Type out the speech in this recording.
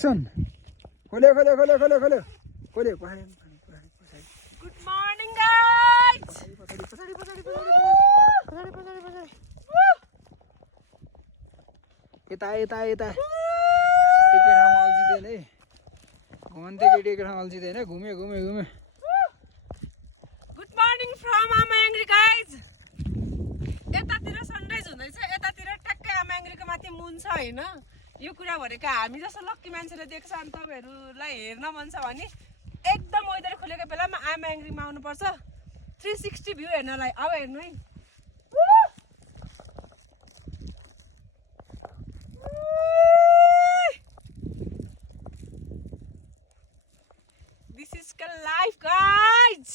सुन खोले खोले खोले खोले खोले खोले गुड मर्निङ गाइस यता यता यता एकै ठाउँमा अल्झिँदैन है घन्टे केटी एकै ठाउँमा अल्झिँदैन घुमे घुमे घुमे गुड मर्निङ फ्रम आमायाङ्ग्री गाइज यतातिर सनराइज हुँदैछ यतातिर ट्याक्कै आमायाङ्ग्रीको माथि मुन छ होइन यो कुरा भनेको हामी जस्तो लक्की मान्छेले देख्छ अनि तपाईँहरूलाई हेर्न मन छ भने एकदम वेदर खुलेको बेलामा आमायाङ्ग्रीमा आउनुपर्छ 360 भ्यू हेर्नलाई अब हेर्नु है This is life, guys.